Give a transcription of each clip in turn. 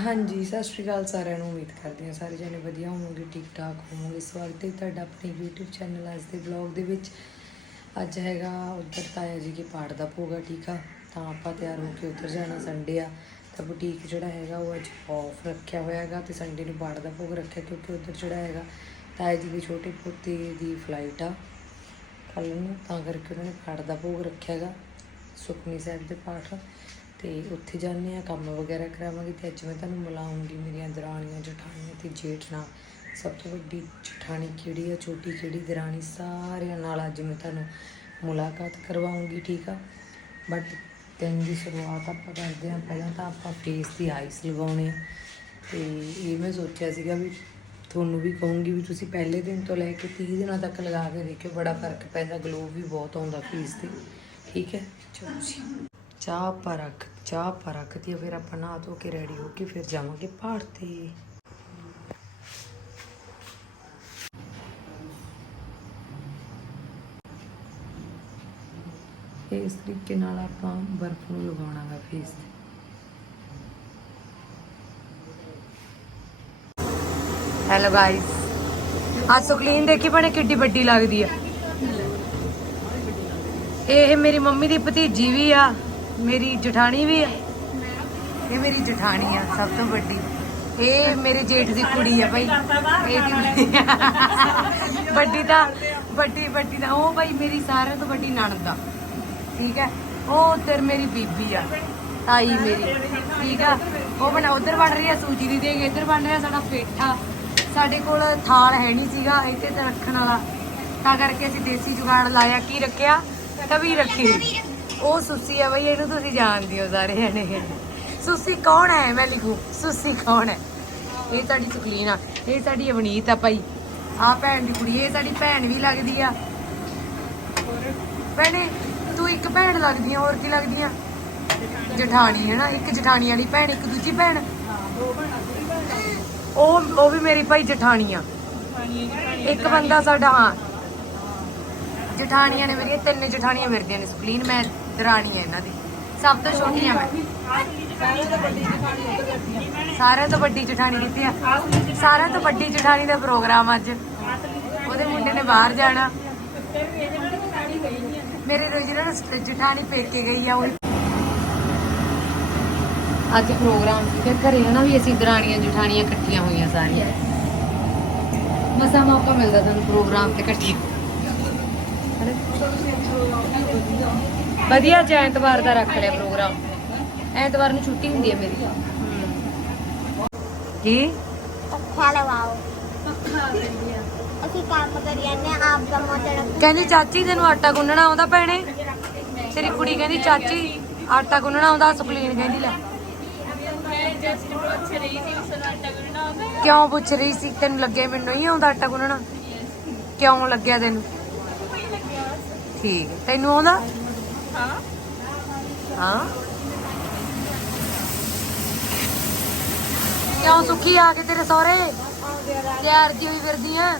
ਹਾਂਜੀ, ਸਤਿ ਸ਼੍ਰੀ ਅਕਾਲ ਸਾਰਿਆਂ ਨੂੰ, ਉਮੀਦ ਕਰਦੇ ਹਾਂ ਸਾਰੇ ਜਣੇ ਵਧੀਆ ਹੋਵੋਗੇ ਠੀਕ ਠਾਕ ਹੋਵੋਗੇ ਸਵਾਗਤ ਹੈ ਤੁਹਾਡਾ ਆਪਣੇ YouTube ਚੈਨਲ ਅੱਜ ਦੇ ਵਲੌਗ ਦੇ ਵਿੱਚ ਅੱਜ ਹੈਗਾ ਉੱਧਰ ਤਾਇਆ ਜੀ ਕੇ ਪਾਠ ਦਾ ਭੋਗ ਆ, ਠੀਕ ਆ? ਤਾਂ ਆਪਾਂ ਤਿਆਰ ਹੋ ਕੇ ਉੱਧਰ ਜਾਣਾ ਸੰਡੇ ਆ। ਤਾਂ ਬੁਟੀਕ ਜਿਹੜਾ ਹੈਗਾ ਉਹ ਅੱਜ ਆਫ ਰੱਖਿਆ ਹੋਇਆ ਹੈਗਾ ਤੇ ਸੰਡੇ ਨੂੰ ਪਾਠ ਦਾ ਭੋਗ ਰੱਖਿਆ ਕਿਉਂਕਿ ਉੱਧਰ ਜਿਹੜਾ ਹੈਗਾ ਤਾਇਆ ਜੀ ਦੇ ਛੋਟੇ ਪੋਤੇ ਦੀ ਫਲਾਈਟ ਆ। ਕੱਲ ਨੂੰ ਤਾਂ ਕਰਕੇ ਉਹਨਾਂ ਨੇ ਪਾਠ ਦਾ ਭੋਗ ਰੱਖਿਆ ਹੈਗਾ, ਸੁਖਮਨੀ ਸਾਹਿਬ ਦੇ ਪਾਠ। ਤੇ ਉੱਥੇ ਜਾਂਦੇ ਆ ਕੰਮ ਵਗੈਰਾ ਕਰਾਵਾਂਗੇ ਤੇ ਅੱਜ ਮੈਂ ਤੁਹਾਨੂੰ ਮਿਲਾਉਂਗੀ ਮੇਰੀਆਂ ਦਰਾਣੀਆਂ, ਜਠਾਣੀਆਂ ਤੇ ਜੇਠ ਨਾਲ ਸਭ ਤੋਂ ਵੱਡੀ ਜਠਾਣੀ ਕਿਹੜੀ ਆ, ਛੋਟੀ ਕਿਹੜੀ ਦਰਾਣੀ, ਸਾਰਿਆਂ ਨਾਲ ਅੱਜ ਮੈਂ ਤੁਹਾਨੂੰ ਮੁਲਾਕਾਤ ਕਰਵਾਉਂਗੀ, ਠੀਕ ਆ? ਬਟ ਦਿਨ ਦੀ ਸ਼ੁਰੂਆਤ ਆਪਾਂ ਕਰਦੇ ਆ ਪਹਿਲਾਂ ਤਾਂ ਆਪਾਂ ਫੇਸ ਦੀ ਆਈਸ ਲਗਾਉਣੇ ਆ ਤੇ ਇਹ ਮੈਂ ਸੋਚਿਆ ਸੀਗਾ ਵੀ ਤੁਹਾਨੂੰ ਵੀ ਕਹੂੰਗੀ ਵੀ ਤੁਸੀਂ ਪਹਿਲੇ ਦਿਨ ਤੋਂ ਲੈ ਕੇ 30 ਦਿਨਾਂ ਤੱਕ ਲਗਾ ਕੇ ਦੇਖਿਓ, ਬੜਾ ਫ਼ਰਕ ਪੈਂਦਾ ਗਲੋ ਵੀ ਬਹੁਤ ਆਉਂਦਾ ਫੇਸ ਤੇ। ਠੀਕ ਹੈ? ਚਲੋ ਜੀ। ਚਾਹ ਆਪਾਂ ਰੱਖ ਚਾਹ ਆਪਾਂ ਰੱਖਦੀ ਆ, ਫਿਰ ਆਪਾਂ ਨਹਾ ਧੋ ਕੇ ਰੈਡੀ ਹੋ ਕੇ ਫਿਰ ਜਾਵਾਂਗੇ ਪਹਾੜ ਤੇ ਇਸ ਤਰੀਕੇ ਨਾਲ ਆਪਾਂ ਬਰਫ ਨੂੰ ਲਗਾਉਣਾ ਹੈ ਫੇਸ ਤੇ। ਹੈਲੋ ਗਾਇਸ ਆ ਸੁਕਲੀਨ ਦੇਖੀ ਬਣੇ ਕਿੱਡੀ ਵੱਡੀ ਲੱਗਦੀ ਆ। ਇਹ ਮੇਰੀ ਮੰਮੀ ਦੀ ਭਤੀਜੀ ਵੀ ਆ। ਮੇਰੀ ਜਠਾਣੀ ਵੀ ਆ। ਇਹ ਮੇਰੀ ਜਠਾਣੀ ਆ, ਸਭ ਤੋਂ ਵੱਡੀ। ਇਹ ਮੇਰੇ ਜੇਠ ਦੀ ਕੁੜੀ ਆ ਭਾਈ। ਇਹਦੀ ਵੱਡੀ ਤਾਂ ਵੱਡੀ ਵੱਡੀ ਦਾ ਉਹ ਭਾਈ ਮੇਰੀ ਸਾਰਿਆਂ ਤੋਂ ਵੱਡੀ ਨਣਦ ਆ। ਠੀਕ ਹੈ? ਉਹ ਉੱਧਰ ਮੇਰੀ ਬੀਬੀ ਆ। ਤਾਈ ਮੇਰੀ। ਠੀਕ ਆ? ਉਹ ਬਣਾ ਉਧਰ ਬਣ ਰਹੀ ਆ, ਸੂਜੀ ਦੀ ਦੇਗ ਇੱਧਰ ਬਣ ਰਿਹਾ ਸਾਡਾ ਪੇਠਾ। ਸਾਡੇ ਕੋਲ ਥਾਲ ਹੈ ਨਹੀਂ ਸੀਗਾ, ਇੱਥੇ ਤੇ ਰੱਖਣ ਵਾਲਾ। ਤਾਂ ਕਰਕੇ ਅਸੀਂ ਦੇਸੀ ਜੁਗਾੜ ਲਾਇਆ। ਕੀ ਰੱਖਿਆ? ਤਵੀ ਰੱਖੀ। ਉਹ ਸੁੱਸੀ ਆ ਬਈ, ਇਹਨੂੰ ਤੁਸੀਂ ਜਾਣਦੇ ਹੋ ਸਾਰੇ ਜਣੇ ਸੁੱਸੀ ਕੌਣ ਹੈ? ਮੈਂ ਲਿਖੂ। ਸੁੱਸੀ ਕੌਣ ਹੈ? ਇਹ ਸਾਡੀ ਸੁਖਲੀਨ ਆ। ਇਹ ਸਾਡੀ ਅਵਨੀਤ ਆ ਭਾਈ। ਆ ਭੈਣ ਦੀ ਕੁੜੀ, ਇਹ ਸਾਡੀ ਭੈਣ ਵੀ ਲੱਗਦੀ ਆ। ਭੈਣੇ, ਤੂੰ ਇੱਕ ਭੈਣ ਲੱਗਦੀ ਆ, ਹੋਰ ਕੀ ਲੱਗਦੀ ਆ? ਜਠਾਣੀ ਹੈ ਨਾ, ਇੱਕ ਜਠਾਣੀ ਵਾਲੀ ਭੈਣ, ਇੱਕ ਦੂਜੀ ਭੈਣ। ਉਹ ਉਹ ਵੀ ਮੇਰੀ ਭਾਈ ਜਠਾਣੀ ਆ। ਇੱਕ ਬੰਦਾ ਸਾਡਾ, ਹਾਂ ਜਠਾਣੀਆਂ ਨੇ ਮੇਰੀਆਂ, ਤਿੰਨ ਜਠਾਣੀਆਂ ਮਿਲਦੀਆਂ ਨੇ ਸੁਪਲੀਨ ਮੈਂ ਦਰਾਣੀ ਆ ਇਹਨਾਂ ਦੀ। ਸਭ ਤੋਂ ਛੋਟੀ ਆ ਮੈਂ। ਸਾਰਿਆਂ ਤੋਂ ਵੱਡੀ ਜਠਾਣੀ ਕਿੱਥੇ ਆ? ਸਾਰਿਆਂ ਤੋਂ ਵੱਡੀ ਜਠਾਣੀ ਦਾ ਪ੍ਰੋਗਰਾਮ ਅੱਜ। ਉਹਦੇ ਮੁੰਡੇ ਨੇ ਬਾਹਰ ਜਾਣਾ। ਮੇਰੇ ਰੋਜ਼ਿਨਾ ਜਠਾਣੀ ਪੇਕੇ ਗਈ ਆ, ਉਹ ਅੱਜ ਪ੍ਰੋਗਰਾਮ ਸੀ। ਘਰੇ ਨਾ ਵੀ ਅਸੀਂ ਦਰਾਣੀਆਂ, ਜਠਾਣੀਆਂ ਇਕੱਠੀਆਂ ਹੋਈਆਂ ਸਾਰੀਆਂ। ਮਸਾ ਮੌਕਾ ਮਿਲਦਾ ਤੁਹਾਨੂੰ ਪ੍ਰੋਗਰਾਮ ਤੇ ਇਕੱਠੀ। ਵਧੀਆ ਅੱਜ ਐਤਵਾਰ ਦਾ ਰੱਖ ਲਿਆ ਪ੍ਰੋਗਰਾਮ। ਐਤਵਾਰ ਨੂੰ ਛੁੱਟੀ ਹੁੰਦੀ ਹੈ ਮੇਰੀ। ਕੀ? ਪੱਖਾ ਲਵਾਓ। ਅਸੀਂ ਕੰਮ ਕਰੀ ਜਾਂਦੇ ਹਾਂ, ਆਪ ਦਾ ਮੋਟਰ ਕਹਿੰਦੀ ਚਾਚੀ ਤੈਨੂੰ ਆਟਾ ਗੁੰਨਣਾ ਆਉਂਦਾ ਭੈਣੇ? ਤੇਰੀ ਕੁੜੀ ਕਹਿੰਦੀ ਚਾਚੀ ਆਟਾ ਗੁੰਨਣਾ ਆਉਂਦਾ ਸੁਖਲੀਨ ਕਹਿੰਦੀ ਲੈ। ਕਿਉਂ ਪੁੱਛ ਰਹੀ ਸੀ? ਤੈਨੂੰ ਲੱਗਿਆ ਮੈਨੂੰ ਹੀ ਆਉਂਦਾ ਆਟਾ ਗੁੰਨਣਾ? ਕਿਉਂ ਲੱਗਿਆ ਤੈਨੂੰ? ਠੀਕ ਹੈ। ਤੈਨੂੰ ਆਉਂਦਾ? ਹਾਂ। ਹਾਂ। ਕਿਉਂ ਸੁੱਖੀ ਆ ਕੇ ਤੇਰੇ ਸਹੁਰੇ? ਤਿਆਰ ਜੀ ਹੋਈ ਫਿਰਦੀ ਆ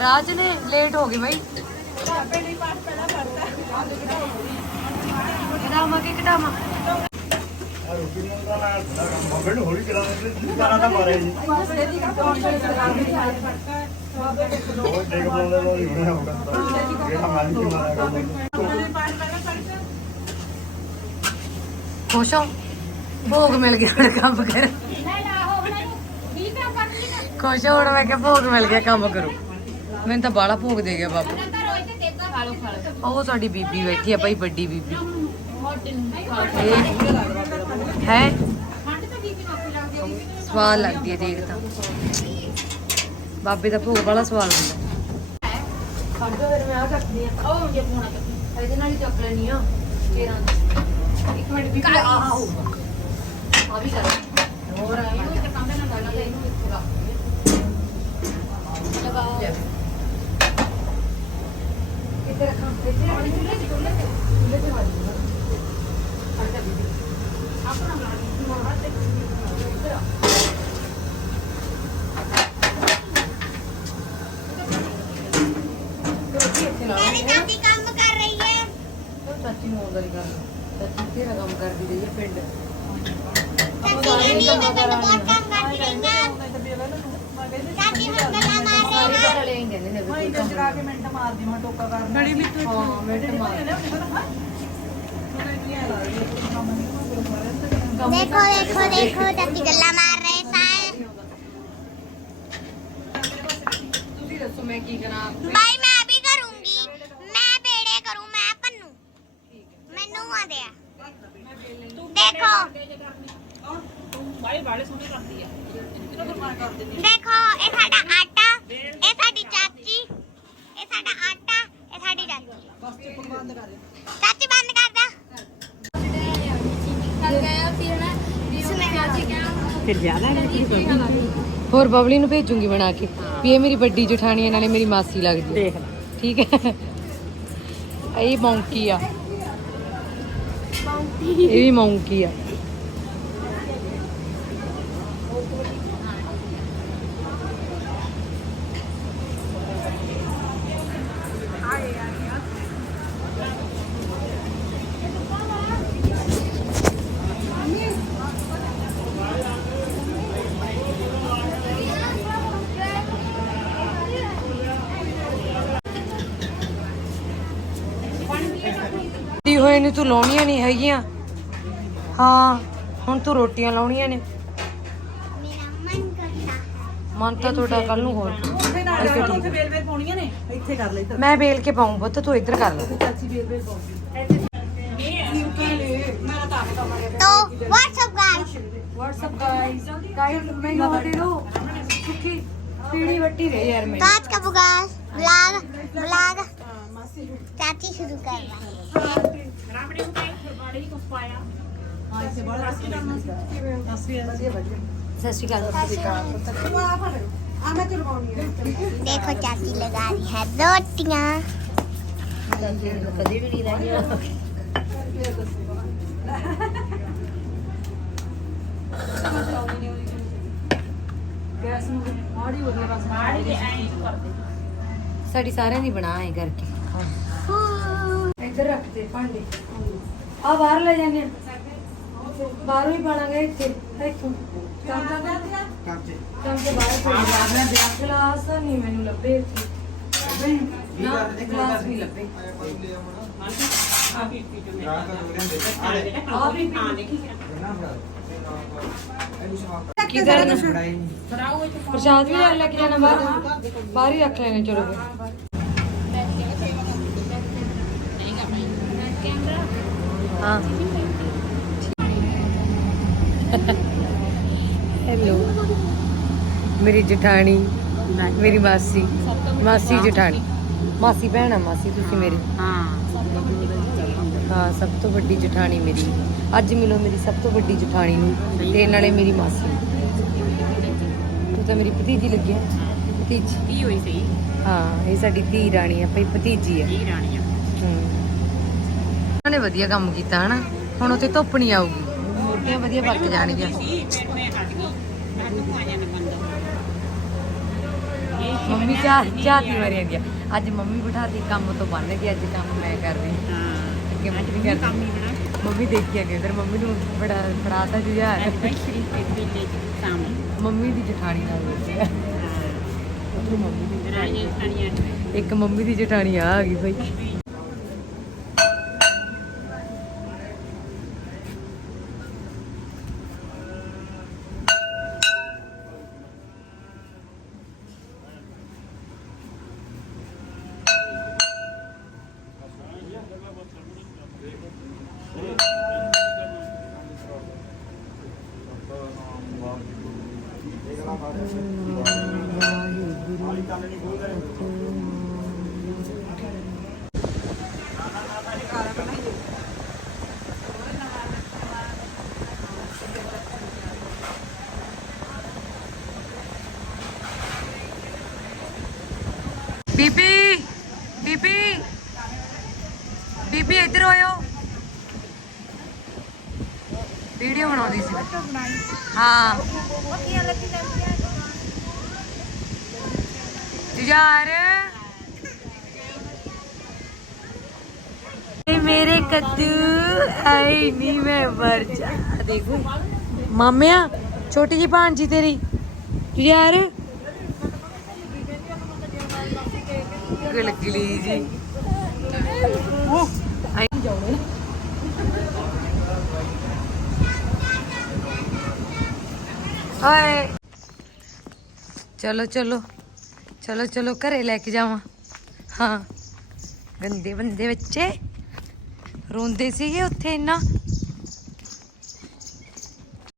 ਰਾਜ ਨੇ ਲੇਟ ਹੋ ਗਏ ਬਾਈ। ਕਟਾਮਾ ਕਿ ਨੂੰ ਹੌਲੀ ਤੇ ਦੁਕਾਨਾਂ ਦਾ ਮਾਰਿਆ ਜੀ। ਉਹ ਬੋਲਦੇ ਉਹ ਹੀ ਹੋਣਾ ਹੋਗਾ ਜਿਹੜਾ ਮਾਰੀ ਕੀ ਮਾਰਿਆ ਖੁਸ਼ ਹੋ? ਭੋਗ ਮਿਲ ਗਿਆ ਹੁਣ ਕੰਮ ਕਰ ਖੁਸ਼ ਹੋ ਹੁਣ ਮੈਂ ਕਿਹਾ ਭੋਗ ਮਿਲ ਗਿਆ, ਕੰਮ ਕਰੋ। ਮੈਨੂੰ ਤਾਂ ਬਾਲਾ ਭੋਗ ਦੇ ਗਿਆ ਬਾਪੂ। ਉਹ ਸਾਡੀ ਬੀਬੀ ਬੈਠੀ ਆ ਭਾਈ, ਵੱਡੀ ਬੀਬੀ। ਹੈ? ਸਵਾਦ ਲੱਗਦੀ ਹੈ ਦੇਖ ਤਾਂ। ਬਾਬੇ ਦਾ ਭੋਗ ਵਾਲਾ ਸਵਾਲ ਹੁੰਦਾ। ਖੰਡੋ ਫਿਰ ਮੈਂ ਆ ਕਰਦੀ ਆ ਉਹ ਮੁੰਡੇ ਪੋਣਾ ਇਹਦੇ ਨਾਲ ਹੀ ਚੱਕ ਲੈਣੀ ਆ ਕੇਰਾਂ ਇੱਕ ਮਿੰਟ ਵੀ ਆ ਹੋਊਗਾ। ਆ ਵੀ ਕਰ। ਹੋਰ ਇਹਨੂੰ ਤੇ ਕੰਮ ਨਾ ਕਰਨਾ ਇਹਨੂੰ ਇੱਥੇ ਰੱਖ ਕੇ ਮਿੰਟ ਮਾਰਦੀ ਮੈਂ ਟੋਕਾ ਕਰਨ ਬੜੀ ਵੀ ਤੂੰ ਹਾਂ ਮਿੰਟ ਮਾਰ देखो देखो देखो चाची गल्ला मार रहे सारे ਤੁਸੀਂ ਦੱਸੋ ਮੈਂ ਕੀ ਕਰਾਂ ਫਿਰ ਜ਼ਿਆਦਾ ਹੋਰ ਬਬਲੀ ਨੂੰ ਭੇਜੂਗੀ ਬਣਾ ਕੇ। ਵੀ ਇਹ ਮੇਰੀ ਵੱਡੀ ਜਠਾਣੀ ਹੈ ਨਾਲੇ ਮੇਰੀ ਮਾਸੀ ਲੱਗਦੀ। ਹੈ ਦੇਖ। ਠੀਕ ਹੈ। ਇਹ ਮੌਂਕੀ ਆ। ਇਹ ਵੀ ਮੌਂਕੀ ਆ। ਦੀ ਹੋਏ ਨੇ ਤੂੰ ਲਾਉਣੀਆਂ ਨਹੀਂ ਹੈਗੀਆਂ ਹਾਂ ਹੁਣ ਤੂੰ ਰੋਟੀਆਂ ਲਾਉਣੀਆਂ ਨੇ ਮੇਰਾ ਮਨ ਕਰਦਾ ਹੈ ਮਨ ਤਾਂ ਤੁਹਾਡਾ ਕੱਲ ਨੂੰ ਹੋਰ ਉੱਥੇ ਨਾਲ ਅੱਛਾ, ਉੱਥੇ ਠੀਕ ਵੇਲ ਵੇਲ ਪਾਉਣੀਆਂ ਨੇ ਇੱਥੇ ਕਰ ਲੈ ਇੱਧਰ ਮੈਂ ਬੇਲ ਕੇ ਪਾਉਂ ਪੁੱਤ ਤੂੰ ਇੱਧਰ ਕਰ ਲੈ ਚਾਚੀ ਵੇਲ ਵੇਲ ਪਾਉਂਦੀ ਮੇਰਾ ਤਾਂ ਆਪਦਾ ਮਾਰਿਆ तो WhatsApp guys WhatsApp guys guys मैं वो दे दो सुखी पीड़ी बट्टी रही यार मैं तो आज का बुगाल ब्लॉग ब्लॉग चाची शुरू कर रहा है ਹਾਂ ਇਸੇ ਬੜਾ ਰਸਕੀ ਕਰਨਾ ਸੀ ਅਸਲੀ ਵਧੀਆ ਵਧੀਆ ਸਤਿ ਸ਼੍ਰੀ ਅਕਾਲ ਤੂੰ ਆ ਫੜ ਆ ਮੈਂ ਤੇ ਲਵਾਉਣੀ ਹੈ देखो चाची लगा रही है रोटियां ਕਦੇ ਵੀ ਨਹੀਂ ਰਹੀ ਗੈਸ ਨੂੰ ਮਾੜੀ ਹੋ ਗਈ ਬਸ ਮਾੜੀ ਦੇ ਐਂ ਕਰਦੇ ਸਾਡੀ ਸਾਰਿਆਂ ਦੀ ਬਣਾ ਐ ਕਰਕੇ ਇੱਧਰ ਰੱਖ ਦੇ ਭਾਂਡੇ। ਆ ਬਾਹਰ ਲੈ ਜਾਂਦੇ ਆ ਬਾਹਰੋਂ ਹੀ ਪਾਣਾਗਾ ਇੱਥੇ ਇੱਥੋਂ। ਚਮਚੇ ਬਾਹਰ ਪਏ ਗਲਾਸ ਨਹੀਂ ਮੈਨੂੰ ਲੱਭੇ ਇੱਥੇ। ਨਾ ਗਲਾਸ ਨਹੀਂ ਲੱਭੇ। ਆ ਵੀ ਕਿਧਰ ਪ੍ਰਸ਼ਾਦ ਵੀ ਲੈ ਕੇ ਜਾਣਾ ਬਾਹਰ। ਬਾਹਰ ਹੀ ਰੱਖ ਲੈਣੇ ਚਲੋ ਫਿਰ ਹਾਂ। ਹੈਲੋ ਮੇਰੀ ਜਠਾਣੀ ਮੇਰੀ ਮਾਸੀ। ਮਾਸੀ ਜਠਾਣੀ। ਮਾਸੀ ਭੈਣ ਆ ਮਾਸੀ ਤੁਸੀਂ ਮੇਰੀ। ਹਾਂ। ਹਾਂ ਸਭ ਤੋਂ ਵੱਡੀ ਜਠਾਣੀ ਮੇਰੀ। ਅੱਜ ਮਿਲੋ ਮੇਰੀ ਸਭ ਤੋਂ ਵੱਡੀ ਜਠਾਣੀ ਨੂੰ ਤੇ ਨਾਲੇ ਮੇਰੀ ਮਾਸੀ। ਤੂੰ ਤਾਂ ਮੇਰੀ ਭਤੀਜੀ ਲੱਗਿਆ ਭਤੀਜੀ। ਕੀ ਹੋਈ ਸੀ ਹਾਂ ਇਹ ਸਾਡੀ ਧੀ ਰਾਣੀ ਆ ਭਈ ਭਤੀਜੀ ਆ। ਰਾਣੀਆਂ ਹਮ। ਉਹਨਾਂ ਨੇ ਵਧੀਆ ਕੰਮ ਕੀਤਾ ਹਨਾ? ਹੁਣ ਉੱਥੇ ਧੁੱਪ ਨਹੀਂ ਆਊਗੀ। ਮੋਟੀਆਂ ਵਧੀਆ ਪੱਕ ਜਾਣਗੀਆਂ। ਮੰਮੀ ਚਾਹ ਚਾਹ ਦੀ ਵਾਰੀ ਗਿਆ ਅੱਜ ਮੰਮੀ ਬਿਠਾਤੀ ਕੰਮ ਤੋਂ ਬੰਨ ਗਈ ਅੱਜ ਕੰਮ ਮੈਂ ਕਰ ਰਹੀ। ਹਾਂ ਅੱਗੇ ਮੰਮੀ ਕਰਦੀ ਮੰਮੀ ਦੇਖਿਆ ਕਿ ਇਧਰ ਮੰਮੀ ਨੂੰ ਬੜਾ ਫੜਾਤਾ ਜੁਝਾਰ। ਮੰਮੀ ਦੀ ਜਠਾਣੀ ਨਾਲ ਮੰਮੀ ਦੀ ਇੱਕ ਮੰਮੀ ਦੀ ਜਠਾਣੀ ਆ ਆ ਗਈ ਭਾਈ ਬੀਬੀ ਬੀਬੀ ਬੀਬੀ ਇੱਧਰ ਆਇਓ ਵੀਡੀਓ ਬਣਾਉਂਦੀ ਸੀ ਮੈਂ। ਹਾਂ ਯਾਰ ਇਹ ਮੇਰੇ ਕੱਦੂ ਆਈ ਨਹੀਂ ਮੈਂ ਮਰ ਜਾ ਦੇਖੋ ਮਾਮਿਆ ਛੋਟੀ ਜੀ ਭਾਣਜੀ ਤੇਰੀ ਯਾਰ ਗਲਗਲੀ ਜੀ ਆਈ ਓਏ ਚਲੋ ਚਲੋ ਚਲੋ ਚਲੋ ਘਰੇ ਲੈ ਕੇ ਜਾਵਾਂ। ਹਾਂ। ਗੰਦੇ ਬੰਦੇ ਬੱਚੇ। ਰੋਂਦੇ ਸੀਗੇ ਉੱਥੇ ਇੰਨਾ।